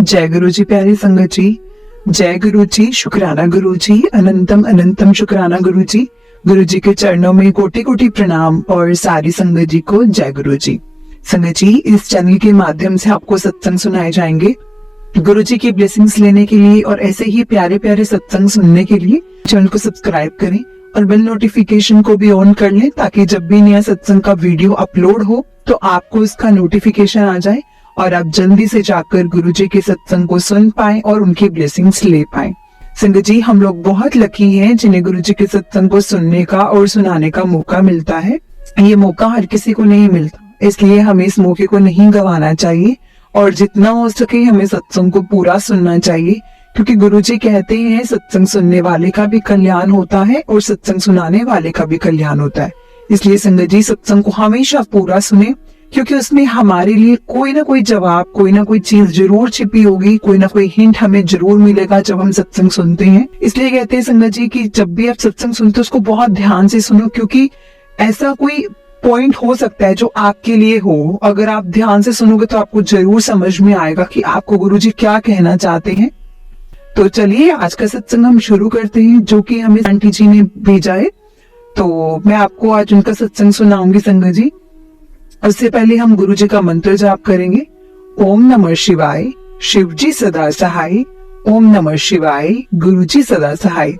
जय गुरु जी। प्यारी संगत जी, जय गुरु जी, शुक्राना गुरु जी, अनंतम अनंतम शुक्राना गुरु जी। गुरु जी के चरणों में कोटि कोटि प्रणाम और सारी संगत जी को जय गुरु जी। संगत जी, इस चैनल के माध्यम से आपको सत्संग सुनाए जाएंगे। गुरु जी की ब्लेसिंग्स लेने के लिए और ऐसे ही प्यारे प्यारे सत्संग सुनने के लिए चैनल को सब्सक्राइब करें और बेल नोटिफिकेशन को भी ऑन कर लें, ताकि जब भी नया सत्संग का वीडियो अपलोड हो तो आपको इसका नोटिफिकेशन आ जाए और आप जल्दी से जाकर गुरु जी के सत्संग को सुन पाएं और उनकी ब्लेसिंग्स ले पाएं। संगत जी, हम लोग बहुत लकी हैं जिन्हें गुरु जी के सत्संग को सुनने का और सुनाने का मौका मिलता है। ये मौका हर किसी को नहीं मिलता, इसलिए हमें इस मौके को नहीं गंवाना चाहिए और जितना हो सके हमें सत्संग को पूरा सुनना चाहिए, क्योंकि गुरु जी कहते हैं सत्संग सुनने वाले का भी कल्याण होता है और सत्संग सुनाने वाले का भी कल्याण होता है। इसलिए संगत जी, सत्संग को हमेशा पूरा सुने, क्योंकि उसमें हमारे लिए कोई ना कोई जवाब, कोई ना कोई चीज जरूर छिपी होगी, कोई ना कोई हिंट हमें जरूर मिलेगा जब हम सत्संग सुनते हैं। इसलिए कहते हैं संगत जी कि जब भी आप सत्संग सुनते हो उसको बहुत ध्यान से सुनो, क्योंकि ऐसा कोई पॉइंट हो सकता है जो आपके लिए हो। अगर आप ध्यान से सुनोगे तो आपको जरूर समझ में आएगा कि आपको गुरुजी क्या कहना चाहते हैं। तो चलिए आज का सत्संग हम शुरू करते हैं, जो कि हमें आंटी जी ने भेजा है। तो मैं आपको आज उनका सत्संग सुनाऊंगी संगत जी। उससे पहले हम गुरु जी का मंत्र जाप करेंगे। ओम नमः शिवाय, शिव जी सदा सहाय। ओम नमः शिवाय, गुरु जी सदा सहाय।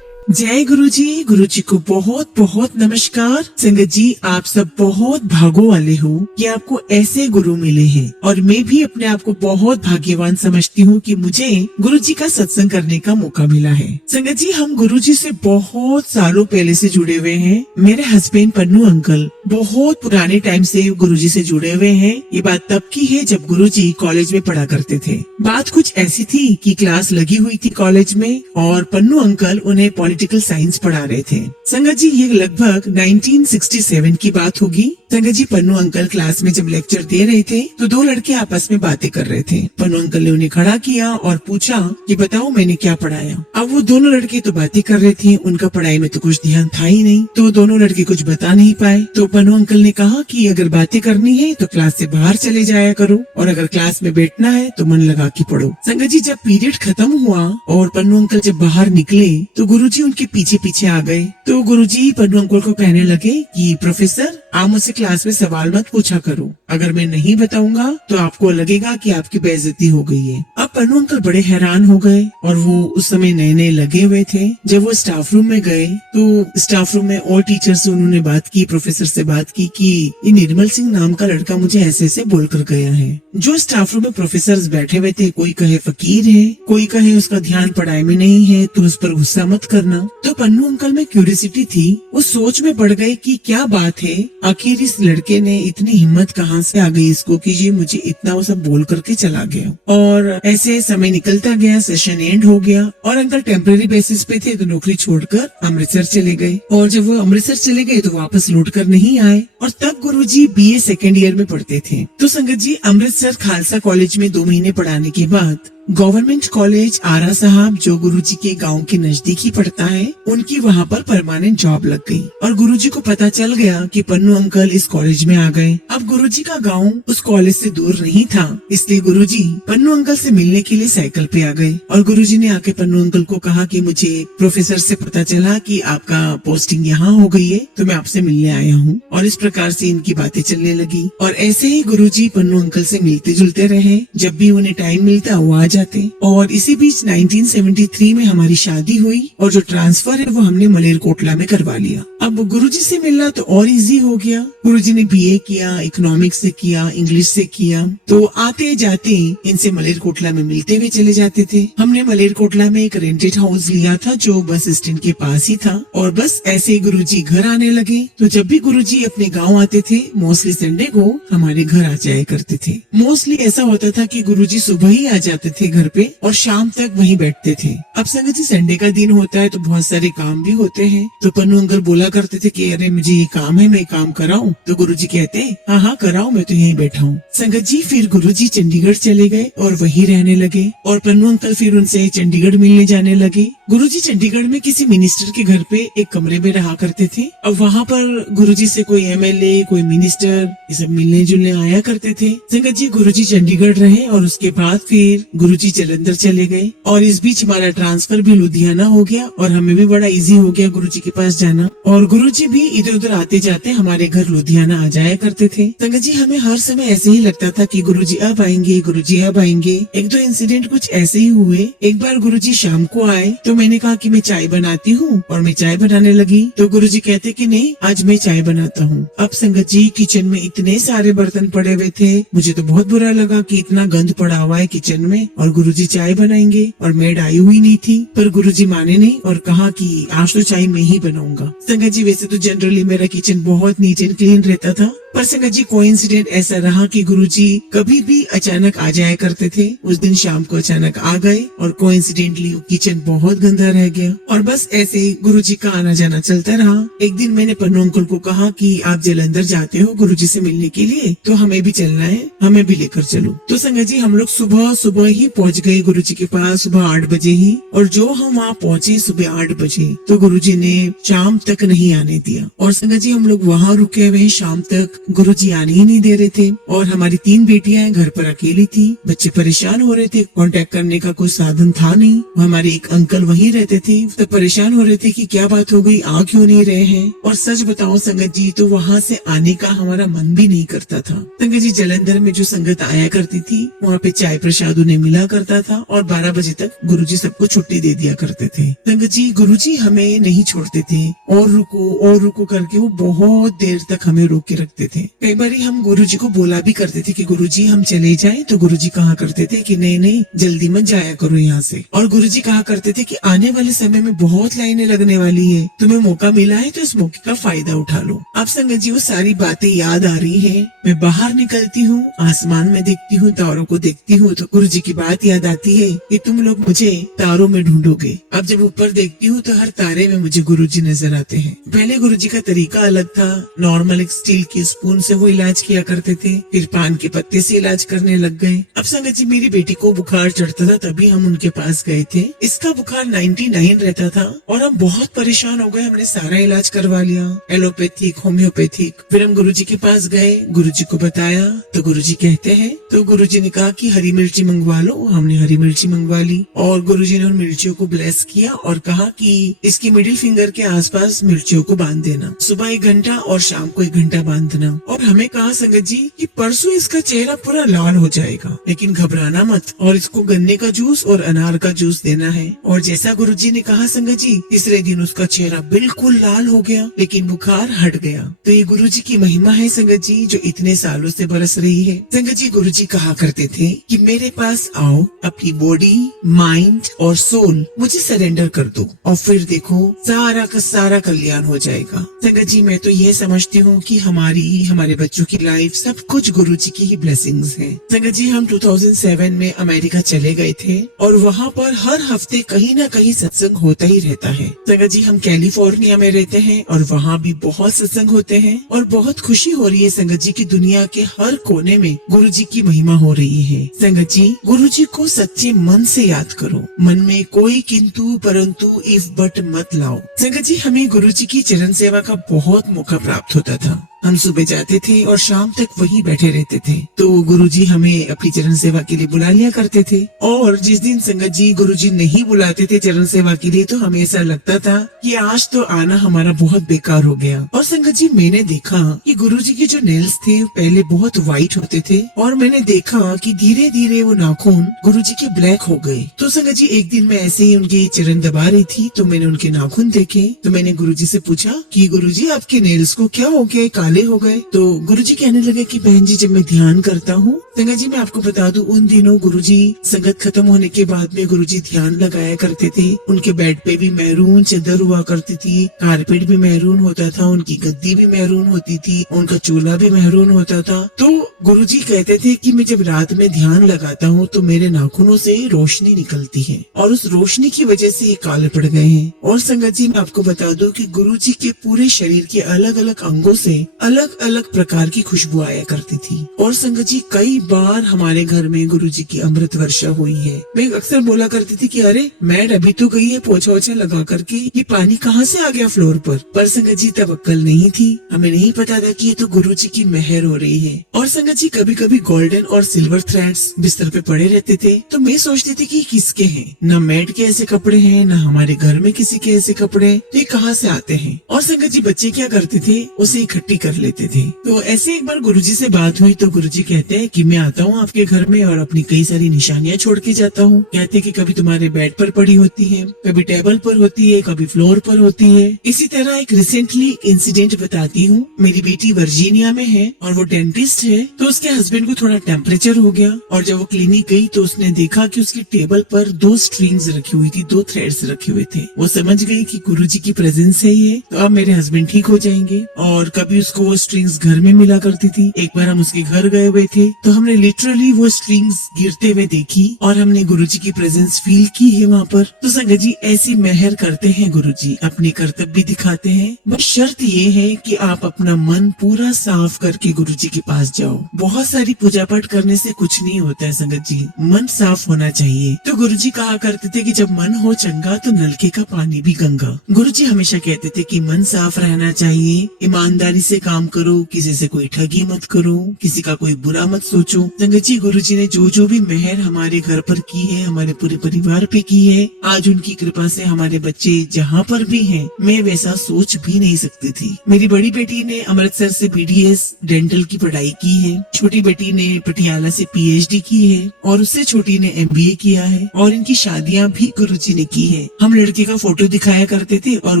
जय गुरु जी को बहुत बहुत नमस्कार। संगत जी, आप सब बहुत भागों वाले हो कि आपको ऐसे गुरु मिले हैं, और मैं भी अपने आप को बहुत भाग्यवान समझती हूँ कि मुझे गुरु जी का सत्संग करने का मौका मिला है। संगत जी, हम गुरु जी से बहुत सालों पहले से जुड़े हुए हैं। मेरे हस्बैंड पन्नू अंकल बहुत पुराने टाइम से गुरु जी से जुड़े हुए हैं। ये बात तब की है जब गुरु जी कॉलेज में पढ़ा करते थे। बात कुछ ऐसी थी कि क्लास लगी हुई थी कॉलेज में और पन्नू अंकल उन्हें पॉलिटिकल साइंस पढ़ा रहे थे। संगत जी, ये लगभग 1967 की बात होगी। संगत जी, पन्नू अंकल क्लास में जब लेक्चर दे रहे थे तो दो लड़के आपस में बातें कर रहे थे। पन्नू अंकल ने उन्हें खड़ा किया और पूछा कि बताओ मैंने क्या पढ़ाया। अब वो दोनों लड़के तो बातें कर रहे थे, उनका पढ़ाई में तो कुछ ध्यान था ही नहीं, तो दोनों लड़के कुछ बता नहीं पाए। तो पन्नू अंकल ने कहा कि अगर बातें करनी है तो क्लास से बाहर चले जाया करो, और अगर क्लास में बैठना है तो मन लगा के पढ़ो। संगत जी, जब पीरियड खत्म हुआ और पन्नू अंकल जब बाहर निकले तो गुरुजी उनके पीछे पीछे आ गए। तो गुरुजी पन्नू अंकल को कहने लगे कि प्रोफेसर, आप मुझसे क्लास में सवाल मत पूछा करो, अगर मैं नहीं बताऊंगा तो आपको लगेगा कि आपकी बेइज्जती हो गई है। अब पन्नू अंकल बड़े हैरान हो गए, और वो उस समय नए नए लगे हुए थे। जब वो स्टाफ रूम में गए तो स्टाफ रूम में और टीचर से उन्होंने बात की, प्रोफेसर से बात की कि ये निर्मल सिंह नाम का लड़का मुझे ऐसे ऐसे बोल कर गया है। जो स्टाफ रूम में प्रोफेसर बैठे हुए थे, कोई कहे फकीर है, कोई कहे उसका ध्यान पढ़ाई में नहीं है तो उस पर गुस्सा मत करना। तो पन्नू अंकल में क्यूरियोसिटी थी, वो सोच में पड़ गए कि क्या बात है, आखिर इस लड़के ने इतनी हिम्मत कहाँ से आ गई इसको कि ये मुझे इतना वो सब बोल करके चला गया। और ऐसे समय निकलता गया, सेशन एंड हो गया और अंकल टेम्पररी बेसिस पे थे तो नौकरी छोड़कर अमृतसर चले गए। और जब वो अमृतसर चले गए तो वापस लौट कर नहीं आए, और तब गुरुजी बीए सेकेंड ईयर में पढ़ते थे। तो संगत जी, अमृतसर खालसा कॉलेज में 2 महीने पढ़ाने के बाद गवर्नमेंट कॉलेज आरा साहब, जो गुरुजी के गांव के नजदीक ही पड़ता है, उनकी वहाँ पर परमानेंट जॉब लग गई। और गुरुजी को पता चल गया कि पन्नू अंकल इस कॉलेज में आ गए। अब गुरुजी का गांव उस कॉलेज से दूर नहीं था, इसलिए गुरुजी पन्नू अंकल से मिलने के लिए साइकिल पे आ गए। और गुरुजी ने आके पन्नू अंकल को कहा कि मुझे प्रोफेसर से पता चला कि आपका पोस्टिंग यहाँ हो गई है, तो मैं आपसे मिलने आया हूँ। और इस प्रकार से इनकी बातें चलने लगी, और ऐसे ही गुरुजी पन्नू अंकल से मिलते जुलते रहे। जब भी उन्हें टाइम मिलता वो आ जाते। और इसी बीच 1973 में हमारी शादी हुई, और जो ट्रांसफर है वो हमने मलेरकोटला में करवा लिया। अब गुरुजी से मिलना तो और इजी हो गया। गुरुजी ने बीए किया, इकोनॉमिक्स से किया, इंग्लिश से किया, तो आते जाते इनसे मलेरकोटला में मिलते हुए चले जाते थे। हमने मलेरकोटला में एक रेंटेड हाउस लिया था जो बस स्टैंड के पास ही था, और बस ऐसे ही गुरुजी घर आने लगे। तो जब भी गुरुजी अपने गाँव आते थे, मोस्टली संडे को हमारे घर आ जाया करते थे। मोस्टली ऐसा होता था कि गुरुजी सुबह ही आ जाते थे घर पे और शाम तक वहीं बैठते थे। अब संगत जी, संडे का दिन होता है तो बहुत सारे काम भी होते हैं। तो पन्नू अंकल बोला करते थे कि अरे मुझे ये काम है, मैं काम कराऊं, तो गुरुजी कहते हाँ हाँ कराओ, मैं तो यहीं बैठा हूँ। संगत जी फिर गुरुजी चंडीगढ़ चले गए और वहीं रहने लगे और पन्नू अंकल फिर उनसे चंडीगढ़ मिलने जाने लगे। गुरुजी चंडीगढ़ में किसी मिनिस्टर के घर पे एक कमरे में रहा करते थे। अब वहाँ पर गुरुजी से कोई एमएलए, कोई मिनिस्टर ये सब मिलने जुलने आया करते थे। संगत जी गुरुजी चंडीगढ़ रहे और उसके बाद फिर गुरुजी जालंधर चले गए और इस बीच हमारा ट्रांसफर भी लुधियाना हो गया और हमें भी बड़ा इजी हो गया गुरुजी के पास जाना। और गुरुजी भी इधर उधर आते जाते हमारे घर लुधियाना आ जाया करते थे। संगत जी हमें हर समय ऐसे ही लगता था कि गुरुजी अब आएंगे, गुरुजी अब आएंगे। एक दो इंसिडेंट कुछ ऐसे ही हुए। एक बार गुरुजी शाम को आए तो मैंने कहा कि मैं चाय बनाती हूँ और मैं चाय बनाने लगी तो गुरुजी कहते कि नहीं आज मैं चाय बनाता हूँ। अब संगत जी किचन में इतने सारे बर्तन पड़े हुए थे, मुझे तो बहुत बुरा लगा कि इतना गंद पड़ा हुआ है किचन में और गुरुजी चाय बनाएंगे और मेड आई हुई नहीं थी। पर गुरुजी माने नहीं और कहा कि आज तो चाय मैं ही बनाऊंगा। संगत जी वैसे तो जनरली मेरा किचन बहुत नीट एंड क्लीन रहता था, पर संगत जी कोइंसिडेंट ऐसा रहा कि गुरुजी कभी भी अचानक आ जाया करते थे। उस दिन शाम को अचानक आ गए और कोइंसिडेंटली किचन बहुत गंदा रह गया और बस ऐसे ही गुरुजी का आना जाना चलता रहा। एक दिन मैंने पन्नू अंकल को कहा कि आप जालंधर जाते हो गुरुजी से मिलने के लिए तो हमें भी चलना है, हमें भी लेकर चलो। तो संगत जी हम लोग सुबह सुबह ही पहुंच गए गुरुजी के पास, सुबह 8 बजे ही। और जो हम वहाँ पहुँचे सुबह 8 बजे तो गुरुजी ने शाम तक नहीं आने दिया। और संगत जी हम लोग वहाँ रुके हुए शाम तक, गुरुजी आने ही नहीं दे रहे थे। और हमारी 3 बेटियां घर पर अकेली थी, बच्चे परेशान हो रहे थे, कांटेक्ट करने का कोई साधन था नहीं। हमारे एक अंकल वहीं रहते थे तो परेशान हो रहे थे कि क्या बात हो गई, आ क्यों नहीं रहे हैं। और सच बताओ संगत जी तो वहाँ से आने का हमारा मन भी नहीं करता था। संगत जी जालंधर में जो संगत आया करती थी वहाँ पे चाय प्रसाद उन्हें मिला करता था और 12 बजे तक गुरुजी सबको छुट्टी दे दिया करते थे। संगत जी गुरुजी हमें नहीं छोड़ते थे और रुको करके वो बहुत देर तक हमें रोक के रखते थे। कई बार हम गुरुजी को बोला भी करते थे कि गुरुजी हम चले जाएं, तो गुरुजी कहा करते थे कि नहीं नहीं जल्दी मत जाया करो यहाँ से। और गुरुजी कहा करते थे कि आने वाले समय में बहुत लाइनें लगने वाली है, तुम्हें मौका मिला है तो इस मौके का फायदा उठा लो। अब संगत जी वो सारी बातें याद आ रही है। मैं बाहर निकलती हूँ, आसमान में देखती हूँ, तारों को देखती हूँ तो गुरुजी की बात याद आती है कि तुम लोग मुझे तारों में ढूंढोगे। अब जब ऊपर देखती हूँ तो हर तारे में मुझे गुरुजी नजर आते हैं। पहले गुरुजी का तरीका अलग था, नॉर्मल एक स्टील की स्पून से वो इलाज किया करते थे, फिर पान के पत्ते से इलाज करने लग गए। अब संगत जी मेरी बेटी को बुखार चढ़ता था तभी हम उनके पास गए थे। इसका बुखार 99 रहता था और हम बहुत परेशान हो गए। हमने सारा इलाज करवा लिया, एलोपैथिक, होम्योपैथिक। फिर हम गुरुजी के पास गए, गुरुजी को बताया तो गुरुजी कहते हैं, तो गुरुजी ने कहा कि हरी मिर्ची मंगवा लो। हमने हरी मिर्ची मंगवा ली और गुरुजी ने उन मिर्चियों को ब्लेस किया और कहा कि इसकी मिडिल फिंगर के आसपास मिर्चियों को बांध देना, सुबह 1 घंटा और शाम को 1 घंटा बांधना। और हमें कहा संगत जी कि परसों इसका चेहरा पूरा लाल हो जाएगा, लेकिन घबराना मत और इसको गन्ने का जूस और अनार का जूस देना है। और जैसा गुरुजी ने कहा संगत जी तीसरे दिन उसका चेहरा बिल्कुल लाल हो गया, लेकिन बुखार हट गया। तो ये गुरुजी की महिमा है संगत जी जो इतने सालों से बरस रही है। संगत जी गुरुजी कहा करते थे कि मेरे पास आओ, अपनी बॉडी, माइंड और सोल मुझे सरेंडर कर दो और फिर देखो सारा का सारा कल्याण हो जाएगा। संगत जी मैं तो ये समझती हूँ कि हमारे बच्चों की लाइफ सब कुछ गुरुजी की ही ब्लेसिंग्स है। संगत जी हम 2007 में अमेरिका चले गए थे और वहाँ पर हर हफ्ते कहीं ना कहीं सत्संग होता ही रहता है। संगत जी हम कैलिफोर्निया में रहते हैं और वहाँ भी बहुत सत्संग होते हैं और बहुत खुशी हो रही है संगत जी की दुनिया के हर कोने में गुरुजी की महिमा हो रही है। संगत जी गुरुजी को सच्चे मन से याद करो, मन में कोई किंतु परंतु इफ बट मत लाओ। संगत जी हमें गुरुजी की चरण सेवा का बहुत मौका प्राप्त होता था। हम सुबह जाते थे और शाम तक वहीं बैठे रहते थे, तो गुरुजी हमें अपनी चरण सेवा के लिए बुला लिया करते थे। और जिस दिन संगत जी गुरुजी नहीं बुलाते थे चरण सेवा के लिए तो हमें ऐसा लगता था कि आज तो आना हमारा बहुत बेकार हो गया। और संगत जी मैंने देखा कि गुरुजी के जो नेल्स थे पहले बहुत व्हाइट होते थे और मैंने देखा कि धीरे धीरे वो नाखून गुरुजी के ब्लैक हो गए। तो संगत जी एक दिन मैं ऐसे ही उनके चरण दबा रही थी तो मैंने उनके नाखून देखे, तो मैंने गुरुजी से पूछा कि गुरुजी आपके नेल्स को क्या हो गया, काले हो गए। तो गुरुजी कहने लगे कि बहन जी, जब मैं ध्यान करता हूँ, संगत जी मैं आपको बता दूं, उन दिनों गुरुजी संगत खत्म होने के बाद में गुरुजी ध्यान लगाया करते थे। उनके बेड पे भी मैरून चादर हुआ करती थी, कारपेट भी मैरून होता था, उनकी गद्दी भी मैरून होती थी, उनका चूल्हा भी मैरून होता था। तो गुरुजी कहते थे कि मैं जब रात में ध्यान लगाता हूँ तो मेरे नाखूनों से रोशनी निकलती है और उस रोशनी की वजह से ये काले पड़ गए हैं। और संगत जी मैं आपको बता दूं कि गुरुजी के पूरे शरीर के अलग अलग अंगों से अलग अलग प्रकार की खुशबू आया करती थी। और संगत जी कई बार हमारे घर में गुरुजी की अमृत वर्षा हुई है। मैं अक्सर बोला करती थी कि अरे मैड अभी तो गई है पोछा वोछा लगा करके, ये पानी कहाँ से आ गया फ्लोर पर संगत जी तब अक्कल नहीं थी, हमें नहीं पता था कि ये तो गुरुजी की मेहर हो रही है। और संगत जी कभी कभी गोल्डन और सिल्वर थ्रेड्स बिस्तर पे पड़े रहते थे, तो मैं सोचती थी कि किसके हैं, न मैड के ऐसे कपड़े हैं, न हमारे घर में किसी के ऐसे कपड़े, तो ये कहाँ से आते हैं। और संगत जी बच्चे क्या करते थे, उसे इकट्ठी कर लेते थे। तो ऐसे एक बार गुरुजी से बात हुई तो गुरुजी कहते हैं कि मैं आता हूँ आपके घर में और अपनी कई सारी निशानियां छोड़ के जाता हूँ। कहते हैं कि कभी तुम्हारे बेड पर पड़ी होती है, कभी टेबल पर होती है, कभी फ्लोर पर होती है। इसी तरह एक रिसेंटली इंसिडेंट बताती हूँ। मेरी बेटी वर्जीनिया में है और वो डेंटिस्ट है, तो उसके हस्बैंड को थोड़ा टेम्परेचर हो गया और जब वो क्लिनिक गई तो उसने देखा कि उसकी टेबल पर 2 स्ट्रिंग्स रखी हुई थी, 2 थ्रेड्स रखे हुए थे। वो समझ गई कि गुरुजी की प्रेजेंस है ये, तो अब मेरे हस्बैंड ठीक हो जाएंगे। और कभी उसको वो स्ट्रिंग्स घर में मिला करती थी। एक बार हम उसके घर गए हुए थे तो हमने लिटरली वो स्ट्रिंग्स गिरते हुए देखी और हमने गुरुजी की प्रेजेंस फील की है वहाँ पर। तो संगत जी ऐसी मेहर करते हैं गुरुजी, अपने कर्तव्य भी दिखाते हैं। बस शर्त ये है कि आप अपना मन पूरा साफ करके गुरुजी के पास जाओ। बहुत सारी पूजा पाठ करने से कुछ नहीं होता है संगत जी, मन साफ होना चाहिए। तो गुरुजी कहा करते थे कि जब मन हो चंगा तो नलके का पानी भी गंगा। गुरुजी हमेशा कहते थे कि मन साफ रहना चाहिए, ईमानदारी से काम करो, किसी से कोई ठगी मत करो, किसी का कोई बुरा मत सोचो। संगत जी गुरुजी ने जो भी मेहर हमारे घर पर की है, हमारे पूरे परिवार पे की है, आज उनकी कृपा से हमारे बच्चे जहाँ पर भी हैं, मैं वैसा सोच भी नहीं सकती थी। मेरी बड़ी बेटी ने अमृतसर से BDS डेंटल की पढ़ाई की है, छोटी बेटी ने पटियाला से PhD की है और उससे छोटी ने MBA किया है और इनकी शादियाँ भी गुरुजी ने की है। हम लड़के का फोटो दिखाया करते थे और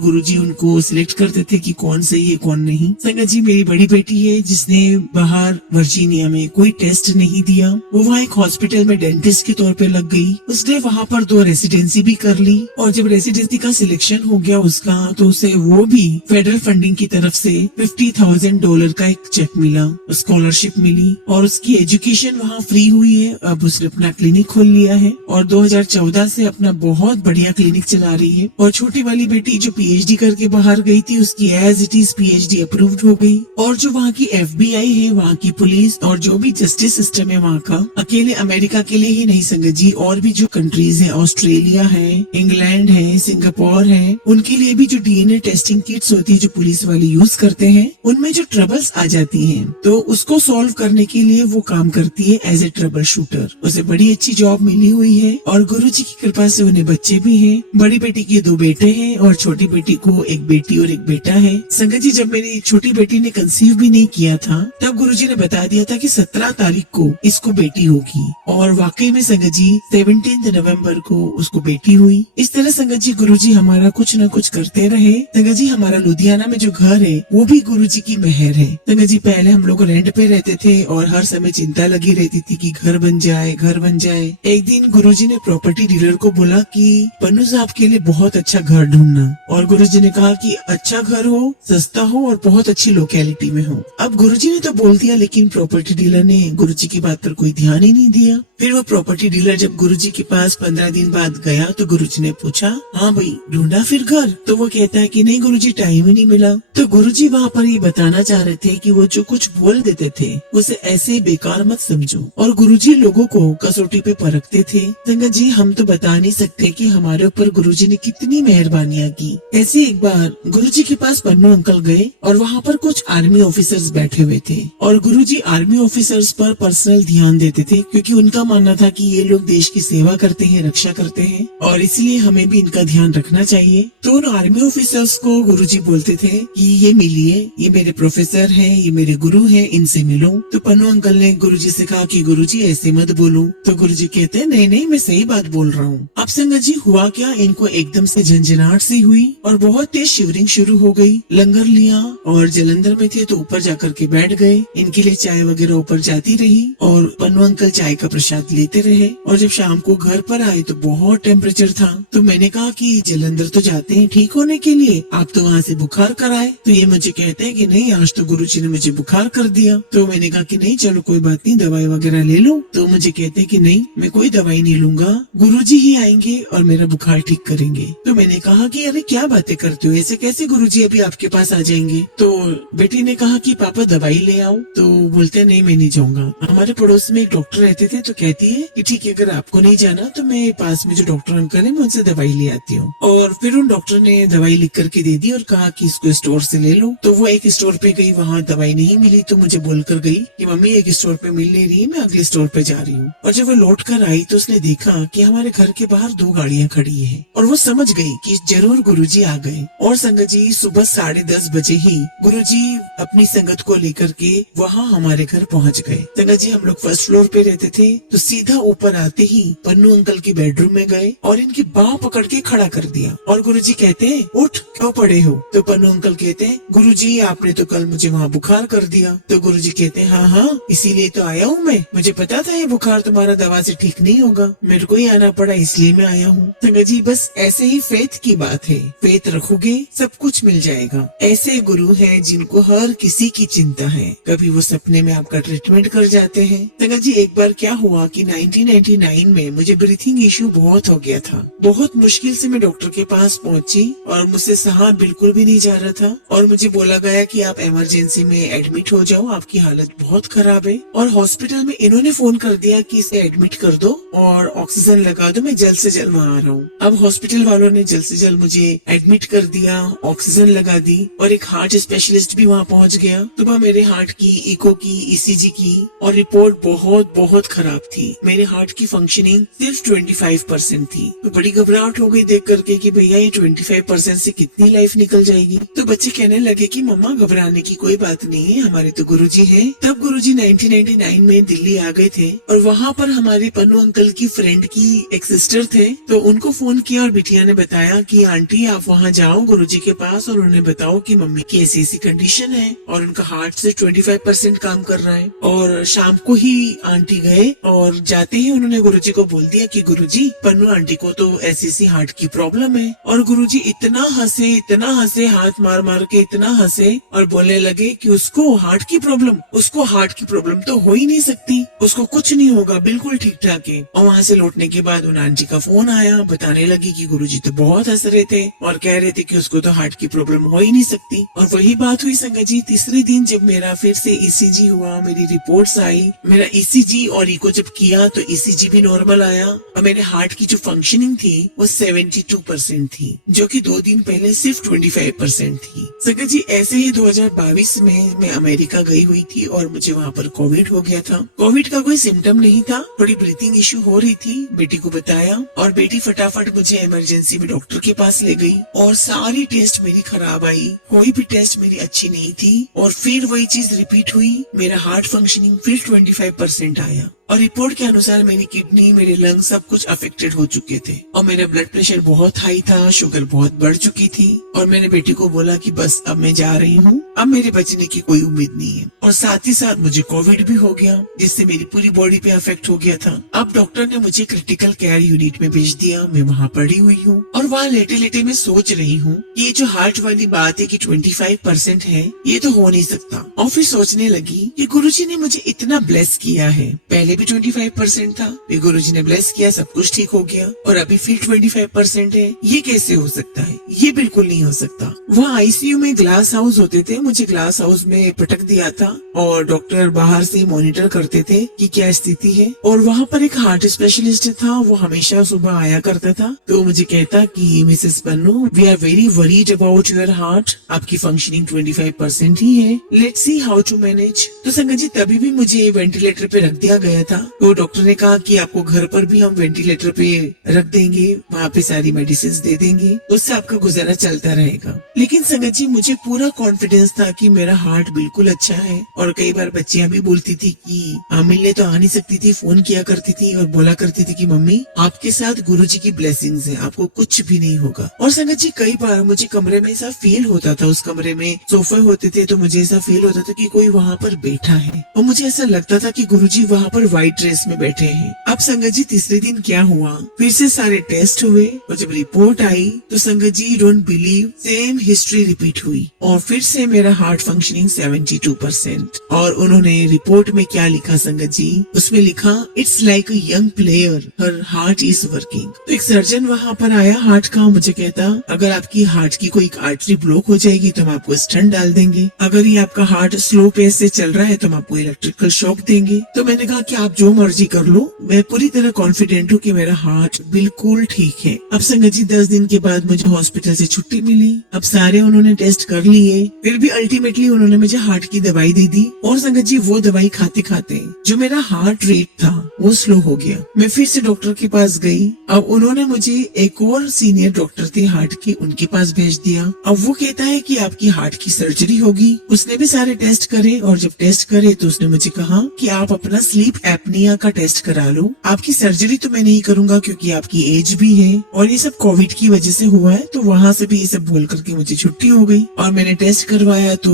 गुरुजी उनको सिलेक्ट करते थे कि कौन सही है कौन नहीं। संगत जी मेरी बड़ी बेटी है जिसने बाहर वर्जीनिया में कोई टेस्ट नहीं दिया, वो वहाँ एक हॉस्पिटल में डेंटिस्ट के तौर पे लग गई। उसने वहाँ पर 2 रेसिडेंसी भी कर ली और जब रेसिडेंसी का सिलेक्शन हो गया उसका, तो उसे वो भी फेडरल फंडिंग की तरफ से $50,000 का एक चेक मिला, स्कॉलरशिप मिली और उसकी एजुकेशन वहाँ फ्री हुई है। अब उसने अपना क्लिनिक खोल लिया है और 2014 से अपना बहुत बढ़िया क्लिनिक चला रही है। और छोटी वाली बेटी जो PhD करके बाहर गई थी, उसकी as it is PhD approved हो गई। और जो वहाँ की FBI है, वहाँ की पुलिस और जो भी जस्टिस सिस्टम है वहाँ का, अकेले अमेरिका के लिए ही नहीं संगत जी, और भी जो कंट्रीज है, ऑस्ट्रेलिया है, इंग्लैंड है, सिंगापुर है, उनके लिए भी जो DNA टेस्टिंग किट्स होती है जो पुलिस वाले यूज करते हैं, उनमें जो ट्रबल्स आ जाती हैं, तो उसको सॉल्व करने के लिए वो काम करती है एज ए ट्रबल शूटर। उसे बड़ी अच्छी जॉब मिली हुई है और गुरुजी की कृपा से उन्हें बच्चे भी हैं। बड़ी बेटी के 2 बेटे हैं और छोटी बेटी को एक बेटी और एक बेटा है। संगत जी जब मेरी छोटी बेटी ने कंसीव भी नहीं किया था तब गुरुजी ने बता दिया था कि 17 तारीख को इसको बेटी होगी और वाकई में संगत जी 17 नवंबर को उसको बेटी हुई। इस तरह संगत जी गुरुजी हमारा कुछ न कुछ करते रहे। संगत जी हमारा लुधियाना में जो घर है वो भी गुरुजी की मेहर है। संगत जी पहले हम लोग रेंट पे रहते थे और हर समय चिंता लगी रहती थी कि घर बन जाए, घर बन जाए। एक दिन गुरुजी ने प्रॉपर्टी डीलर को बोला कि पन्नू साहब के लिए बहुत अच्छा घर ढूंढना, और गुरुजी ने कहा कि अच्छा घर हो, सस्ता हो और बहुत अच्छी लोकेलिटी में हो। अब गुरुजी ने तो बोल दिया, लेकिन प्रॉपर्टी डीलर ने गुरुजी की बात पर कोई ध्यान ही नहीं दिया। फिर वो प्रॉपर्टी डीलर जब गुरुजी के पास 15 दिन बाद गया तो गुरुजी ने पूछा, हाँ भाई ढूंढा फिर घर? तो वो कहता है कि नहीं गुरुजी, टाइम ही नहीं मिला। तो गुरुजी वहाँ पर ये बताना चाह रहे थे कि वो जो कुछ बोल देते थे उसे ऐसे बेकार मत समझो, और गुरुजी लोगों को कसौटी पे परखते थे। संगत जी हम तो बता नहीं सकते कि हमारे ऊपर गुरुजी ने कितनी मेहरबानियां की। ऐसे एक बार गुरुजी के पास पन्नू अंकल गए और वहाँ पर कुछ आर्मी ऑफिसर्स बैठे हुए थे और गुरुजी आर्मी ऑफिसर्स पर पर्सनल ध्यान देते थे, क्योंकि उनका मानना था कि ये लोग देश की सेवा करते हैं, रक्षा करते हैं और इसलिए हमें भी इनका ध्यान रखना चाहिए। तो उन आर्मी ऑफिसर्स को गुरुजी बोलते थे कि ये मिलिए, ये मेरे प्रोफेसर हैं, ये मेरे गुरु हैं, इनसे मिलो। तो पन्नू अंकल ने गुरुजी से कहा कि गुरुजी ऐसे मत बोलो। तो गुरुजी कहते हैं नहीं नहीं मैं सही बात बोल रहा हूँ। अब संगत जी हुआ क्या, इनको एकदम से झंझनाहट सी हुई और बहुत तेज शिवरिंग शुरू हो गई। लंगर लिया और जलन अंदर में थे तो ऊपर जाकर के बैठ गए। इनके लिए चाय वगैरह ऊपर जाती रही और पन्नू अंकल चाय का प्रसाद लेते रहे। और जब शाम को घर पर आए तो बहुत टेम्परेचर था। तो मैंने कहा कि जलंधर तो जाते हैं ठीक होने के लिए, आप तो वहाँ से बुखार कराए। तो ये मुझे कहते हैं कि नहीं, आज तो गुरुजी ने मुझे बुखार कर दिया। तो मैंने कहा कि नहीं चलो कोई बात नहीं, दवाई वगैरह ले लो। तो मुझे कहते हैं कि नहीं, मैं कोई दवाई नहीं लूंगा, गुरुजी ही आएंगे और मेरा बुखार ठीक करेंगे। तो मैंने कहा कि अरे क्या बातें करते हो, ऐसे कैसे गुरुजी अभी आपके पास आ जाएंगे। तो बेटी ने कहा कि पापा दवाई ले आओ। तो बोलते नहीं मैं नहीं जाऊंगा। हमारे पड़ोस में एक डॉक्टर रहते थे तो कहती है कि ठीक है, अगर आपको नहीं जाना तो मैं पास में जो डॉक्टर अंकल है मैं उनसे दवाई ले आती हूँ। और फिर उन डॉक्टर ने दवाई लिख करके दे दी और कहा कि इसको स्टोर से ले लो। तो वो एक स्टोर पे गई, वहाँ दवाई नहीं मिली तो मुझे बोलकर गई कि मम्मी एक स्टोर पे मिल नहीं रही, मैं अगले स्टोर पे जा रही हूँ। और जब वो लौट कर आई तो उसने देखा कि हमारे घर के बाहर 2 गाड़ियाँ खड़ी है और वो समझ गई कि जरूर गुरुजी आ गए। और संगत जी सुबह 10:30 बजे ही गुरुजी अपनी संगत को लेकर के वहाँ हमारे घर पहुँच गए। संगत जी हम लोग फर्स्ट फ्लोर पे रहते थे तो सीधा ऊपर आते ही पन्नू अंकल के बेडरूम में गए और इनकी बाह पकड़ के खड़ा कर दिया। और गुरुजी कहते हैं उठ, क्यों पड़े हो। तो पन्नू अंकल कहते हैं गुरुजी आपने तो कल मुझे वहाँ बुखार कर दिया। तो गुरुजी कहते हैं हाँ, इसीलिए तो आया हूँ मैं, मुझे पता था ये बुखार तुम्हारा दवा से ठीक नहीं होगा, मेरे को ही आना पड़ा इसलिए मैं आया हूँ। संगत जी बस ऐसे ही फेथ की बात है, फेथ रखोगे सब कुछ मिल जाएगा। ऐसे गुरु हैं जिनको हर किसी की चिंता है, कभी वो सपने में आपका ट्रीटमेंट कर जाते हैं। संगत जी एक बार क्या हुआ कि 1999 में मुझे ब्रीथिंग इश्यू बहुत हो गया था। बहुत मुश्किल से मैं डॉक्टर के पास पहुंची और मुझसे सहा बिल्कुल भी नहीं जा रहा था और मुझे बोला गया कि आप इमरजेंसी में एडमिट हो जाओ, आपकी हालत बहुत खराब है। और हॉस्पिटल में इन्होंने फोन कर दिया कि इसे एडमिट कर दो और ऑक्सीजन लगा दो, मैं जल्द से जल्द वहाँ आ रहा हूँ। अब हॉस्पिटल वालों ने जल्द से जल्द मुझे एडमिट कर दिया, ऑक्सीजन लगा दी और एक हार्ट स्पेशलिस्ट भी वहाँ पहुँच गया। सुबह मेरे हार्ट की इको की, ECG की और रिपोर्ट बहुत बहुत खराब थी। मेरे हार्ट की फंक्शनिंग सिर्फ 25% थी। तो बड़ी घबराहट हो गई देख करके कि भैया ये 25% से कितनी लाइफ निकल जाएगी। तो बच्चे कहने लगे कि मम्मा घबराने की कोई बात नहीं है, हमारे तो गुरुजी हैं। तब गुरुजी 1999 में दिल्ली आ गए थे और वहाँ पर हमारे पन्नू अंकल की फ्रेंड की एक सिस्टर थे। तो उनको फोन किया और बिटिया ने बताया कि आंटी आप वहाँ जाओ गुरुजी के पास और उन्हें बताओ कि मम्मी की ऐसी कंडीशन है और उनका हार्ट से 25% काम कर रहा है। और शाम को ही आंटी गए और जाते ही उन्होंने गुरुजी को बोल दिया कि गुरुजी पन्नू आंटी को तो ऐसी हार्ट की प्रॉब्लम है। और गुरुजी इतना हंसे, हाथ मार मार के इतना हंसे और बोलने लगे कि उसको हार्ट की प्रॉब्लम तो हो ही नहीं सकती, उसको कुछ नहीं होगा, बिल्कुल ठीक ठाक है। और वहाँ से लौटने के बाद उन आंटी का फोन आया, बताने लगी कि गुरुजी तो बहुत हंस रहे थे और कह रहे थे कि उसको तो हार्ट की प्रॉब्लम हो ही नहीं सकती। और वही बात हुई संगत जी, तीसरे दिन जब मेरा फिर से ECG हुआ, मेरी रिपोर्ट्स आई, मेरा ECG और इको जब किया तो ECG भी नॉर्मल आया और मेरे हार्ट की जो फंक्शनिंग थी वो 72% थी, जो कि 2 दिन पहले सिर्फ 25% थी। संगत जी ऐसे ही 2022 में मैं अमेरिका गई हुई थी और मुझे वहाँ पर कोविड हो गया था। कोविड का कोई सिम्टम नहीं था, थोड़ी ब्रीथिंग इश्यू हो रही थी, बेटी को बताया और बेटी फटाफट मुझे इमरजेंसी में डॉक्टर के पास ले गई और सारी टेस्ट मेरी खराब आई, कोई भी टेस्ट मेरी अच्छी नहीं थी। और फिर वही चीज रिपीट हुई, मेरा हार्ट फंक्शनिंग फिर 25% आया और रिपोर्ट के अनुसार मेरी किडनी, मेरे लंग सब कुछ अफेक्टेड हो चुके थे और मेरा ब्लड प्रेशर बहुत हाई था, शुगर बहुत बढ़ चुकी थी। और मैंने बेटी को बोला कि बस अब मैं जा रही हूँ, अब मेरे बचने की कोई उम्मीद नहीं है। और साथ ही साथ मुझे कोविड भी हो गया जिससे मेरी पूरी बॉडी पे अफेक्ट हो गया था। अब डॉक्टर ने मुझे क्रिटिकल केयर यूनिट में भेज दिया, मैं वहाँ पड़ी हुई हूँ और वहाँ लेटे लेटे मैं सोच रही हूँ ये जो हार्ट वाली बात है कि 25% है, ये तो हो नहीं सकता। और फिर सोचने लगी कि गुरुजी ने मुझे इतना ब्लेस किया है, पहले भी 25% था, फिर गुरुजी ने ब्लेस किया, सब कुछ ठीक हो गया और अभी फिर 25% है, ये कैसे हो सकता है? ये बिल्कुल नहीं हो सकता। वहाँ ICU में ग्लास हाउस होते थे, मुझे ग्लास हाउस में पटक दिया था और डॉक्टर बाहर से मॉनिटर करते थे कि क्या स्थिति है। और वहाँ पर एक हार्ट स्पेशलिस्ट था, वो हमेशा सुबह आया करता था, तो मुझे कहता कि Mrs Pannu we are very worried about your heart, आपकी फंक्शनिंग 25% ही है, let's see how to manage. तो संगत जी तभी भी मुझे वेंटिलेटर पे रख दिया गया था। तो डॉक्टर ने कहा कि आपको घर पर भी हम वेंटिलेटर पे रख देंगे, वहाँ पे सारी मेडिसिन दे देंगे, उससे आपका गुजारा चलता रहेगा। लेकिन संगत जी मुझे पूरा कॉन्फिडेंस था कि मेरा हार्ट बिल्कुल अच्छा है। और कई बार बच्चियां भी बोलती थी कि मिलने तो आ नहीं सकती थी, फोन किया करती थी और बोला करती थी कि मम्मी आपके साथ गुरुजी की ब्लेसिंग्स है, आपको कुछ भी नहीं होगा। और संगत जी कई बार मुझे कमरे में ऐसा फील होता था, उस कमरे में सोफे होते थे तो मुझे ऐसा फील होता था कि कोई वहाँ पर बैठा है और मुझे ऐसा लगता था कि गुरुजी वहाँ पर व्हाइट ड्रेस में बैठे हैं। अब संगत जी तीसरे दिन क्या हुआ, फिर से सारे टेस्ट हुए और जब रिपोर्ट आई तो Sangat ji don't believe same history repeat हुई और फिर से मेरा हार्ट फंक्शनिंग 72%। और उन्होंने रिपोर्ट में क्या लिखा संगत जी, उसमें लिखा it's like a young player, her heart is working. तो एक सर्जन वहाँ पर आया हार्ट का, मुझे कहता अगर आपकी हार्ट की कोई आर्टरी ब्लॉक हो जाएगी तो हम आपको स्टंट डाल देंगे, अगर ये आपका हार्ट स्लो पेस से चल रहा है तो हम आपको इलेक्ट्रिकल शॉक देंगे। तो मैंने कहा कि आप जो मर्जी कर लो, मैं पूरी तरह कॉन्फिडेंट हूँ कि मेरा हार्ट बिल्कुल ठीक है। अब संगत जी 10 दिन के बाद मुझे हॉस्पिटल से छुट्टी मिली। अब सारे उन्होंने टेस्ट कर लिए, फिर भी अल्टीमेटली उन्होंने मुझे हार्ट की दवाई दे दी। और संगत जी वो दवाई खाते खाते जो मेरा हार्ट रेट था वो स्लो हो गया। मैं फिर से डॉक्टर के पास गई। अब उन्होंने मुझे एक और सीनियर डॉक्टर थे हार्ट के, उनके पास भेज दिया। अब वो कहता है कि आपकी हार्ट की सर्जरी होगी। उसने भी सारे टेस्ट करे और जब टेस्ट करे तो उसने मुझे कहा कि आप अपना स्लीप एपनिया का टेस्ट करा लो, आपकी सर्जरी तो मैं नहीं करूंगा क्योंकि आपकी एज भी है और ये सब कोविड की वजह से हुआ है। तो वहाँ से भी ये सब बोल करके मुझे छुट्टी हो गई और मैंने टेस्ट करवाया तो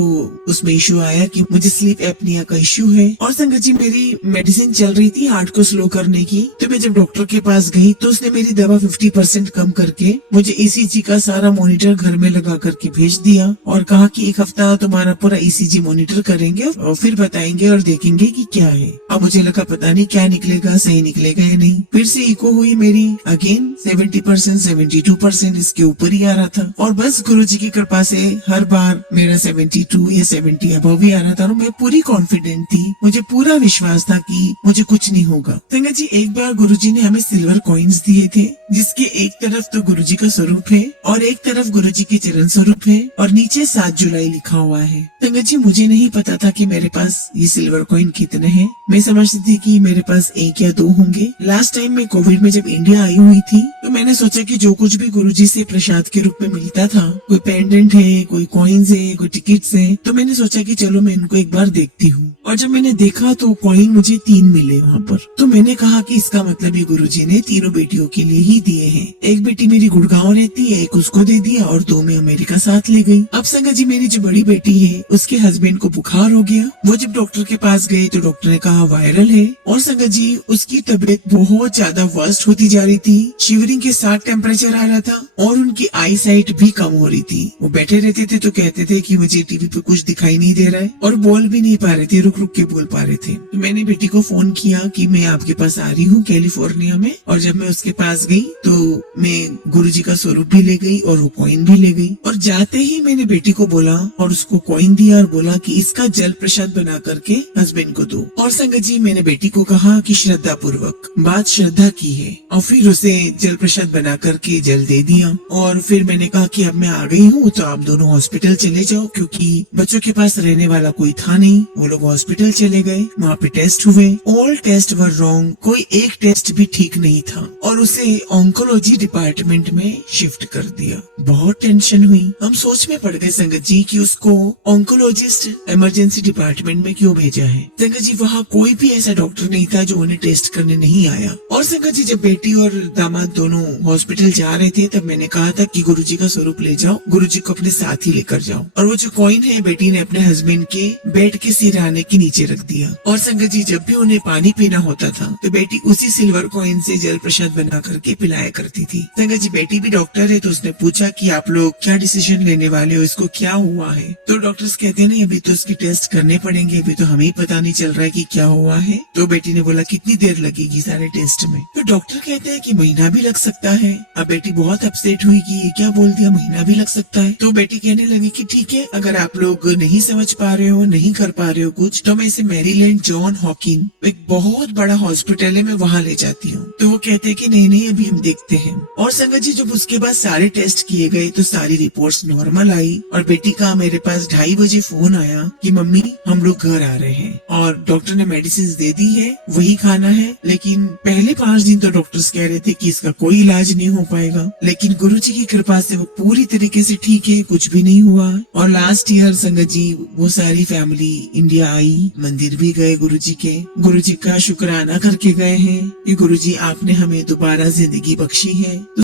उसमें इश्यू आया कि मुझे स्लीप एपनिया का इश्यू है। और संगत जी मेरी मेडिसिन चल रही थी हार्ट को स्लो करने की, तो मैं जब डॉक्टर के पास गई तो उसने मेरी दवा 50% कम करके मुझे ईसीजी का सारा मॉनिटर घर में लगा करके भेज दिया और कहा कि एक हफ्ता तुम्हारा पूरा ईसीजी मॉनिटर करेंगे और फिर बताएंगे और देखेंगे कि क्या है। अब मुझे लगा पता नहीं क्या निकलेगा, सही निकलेगा या नहीं। फिर से इको हुई मेरी, अगेन 70% 72% इसके ऊपर ही आ रहा था और बस गुरुजी की कृपा से हर बार मेरा 72 या 70 अबव ही आ रहा था और मैं पूरी कॉन्फिडेंट थी, मुझे पूरा विश्वास था कि मुझे कुछ नहीं होगा। संगत जी एक बार गुरुजी ने हमें सिल्वर कॉइन्स दिए थे जिसके एक तरफ तो गुरुजी का स्वरूप है और एक तरफ गुरुजी के चरण स्वरूप है और नीचे 7 जुलाई लिखा हुआ है। संगत जी मुझे नहीं पता था कि मेरे पास ये सिल्वर कॉइन कितने हैं, मैं समझती थी कि मेरे पास 1 या 2 होंगे। लास्ट टाइम मैं कोविड में जब इंडिया आई हुई थी तो मैंने सोचा कि जो कुछ भी गुरुजी से प्रसाद के रूप में मिलता था, कोई पेंडेंट है, कोई कॉइन्स है, कोई टिकट्स है, तो मैंने सोचा कि चलो मैं इनको एक बार देखती हूँ। और जब मैंने देखा तो कॉइन मुझे 3 मिले वहाँ पर। तो मैंने कहा कि इसका मतलब ये गुरुजी ने तीनों बेटियों के लिए ही दिए हैं। एक बेटी मेरी गुड़गांव रहती है, एक उसको दे दिया और 2 में अमेरिका साथ ले गई। अब संगत जी मेरी जो बड़ी बेटी है उसके हस्बैंड को बुखार हो गया, वो जब डॉक्टर के पास गए तो डॉक्टर ने कहा वायरल है। और संगत जी उसकी तबीयत बहुत ज्यादा वर्स्ट होती जा रही थी, शिवरिंग के साथ टेम्परेचर आ रहा था और उनकी आई साइट भी कम हो रही थी। वो बैठे रहते थे तो कहते थे कि मुझे टीवी पे कुछ दिखाई नहीं दे रहा है और बोल भी नहीं पा रहे थे, रुक रुक के बोल पा रहे थे। तो मैंने बेटी को फोन किया कि मैं आपके पास आ रही हूँ कैलिफोर्निया में। और जब मैं उसके पास गई तो मैं गुरुजी का स्वरूप भी ले गई और वो कॉइन भी ले गई। और जाते ही मैंने बेटी को बोला और उसको कॉइन दिया और बोला कि इसका जल प्रसाद बना करके हस्बैंड को दो। और संगत जी मैंने बेटी को कहा कि श्रद्धा पूर्वक, बात श्रद्धा की है, और फिर उसे जल प्रसाद बना करके जल दे दिया। और फिर मैंने कहा कि अब मैं आ गई हूँ तो आप दोनों हॉस्पिटल चले जाओ, क्योंकि बच्चों के पास रहने वाला कोई था नहीं। वो लोग हॉस्पिटल चले गए, वहाँ पे टेस्ट हुए, ऑल टेस्ट वर रॉन्ग, कोई एक टेस्ट भी ठीक नहीं था और उसे ऑन्कोलॉजी डिपार्टमेंट में शिफ्ट कर दिया। बहुत टेंशन हुई, हम सोच में पड़ गए संगत जी कि उसको ऑन्कोलॉजिस्ट इमरजेंसी डिपार्टमेंट में क्यों भेजा है। संगत जी वहाँ कोई भी ऐसा डॉक्टर नहीं था जो उन्हें टेस्ट करने नहीं आया। और संगत जी जब बेटी और दामाद दोनों हॉस्पिटल जा रहे थे तब मैंने कहा था कि गुरुजी का स्वरूप ले जाओ, गुरुजी को अपने साथ ही लेकर जाओ। और वो जो कॉइन है बेटी ने अपने हस्बैंड के बेड के सिरहाने के नीचे रख दिया। और संगत जी जब भी उन्हें पानी पीना होता था तो बेटी उसी सिल्वर कॉइन से जल प्रसाद बना करके पिलाया करती थी। संगत जी बेटी भी डॉक्टर है तो उसने पूछा कि आप लोग क्या डिसीजन लेने वाले हो, इसको क्या हुआ है। तो डॉक्टर्स कहते हैं नहीं अभी तो उसके टेस्ट करने पड़ेंगे, अभी तो हमें पता नहीं चल रहा है कि क्या हुआ है। तो बेटी ने बोला कितनी देर लगेगी सारे टेस्ट में। तो डॉक्टर कहते हैं कि महीना भी लग सकता है। अब बेटी बहुत अपसेट हुई कि ये क्या बोल दिया, महीना भी लग सकता है। तो बेटी कहने लगी कि ठीक है, अगर आप लोग नहीं समझ पा रहे हो, नहीं कर पा रहे हो कुछ, तो मैं इसे मैरीलैंड जॉन हॉकिन एक बहुत बड़ा हॉस्पिटल है, मैं वहाँ ले जाती हूँ। तो वो कहते हैं कि नहीं नहीं अभी हम देखते हैं। और संगत जी जब उसके बाद सारे टेस्ट किए गए तो सारी रिपोर्ट्स नॉर्मल आई और बेटी का मेरे पास 2:30 बजे फोन आया बताया कि मम्मी हम लोग घर आ रहे हैं और डॉक्टर ने मेडिसिन दे दी है, वही खाना है। लेकिन पहले 5 दिन तो डॉक्टर्स कह रहे थे कि इसका कोई इलाज नहीं हो पाएगा, लेकिन गुरुजी की कृपा से वो पूरी तरीके से ठीक है, कुछ भी नहीं हुआ। और लास्ट ईयर संगत जी वो सारी फैमिली इंडिया आई, मंदिर भी गए गुरुजी के, गुरुजी का शुक्राना करके गए हैं कि गुरुजी आपने हमें दोबारा जिंदगी बख्शी है।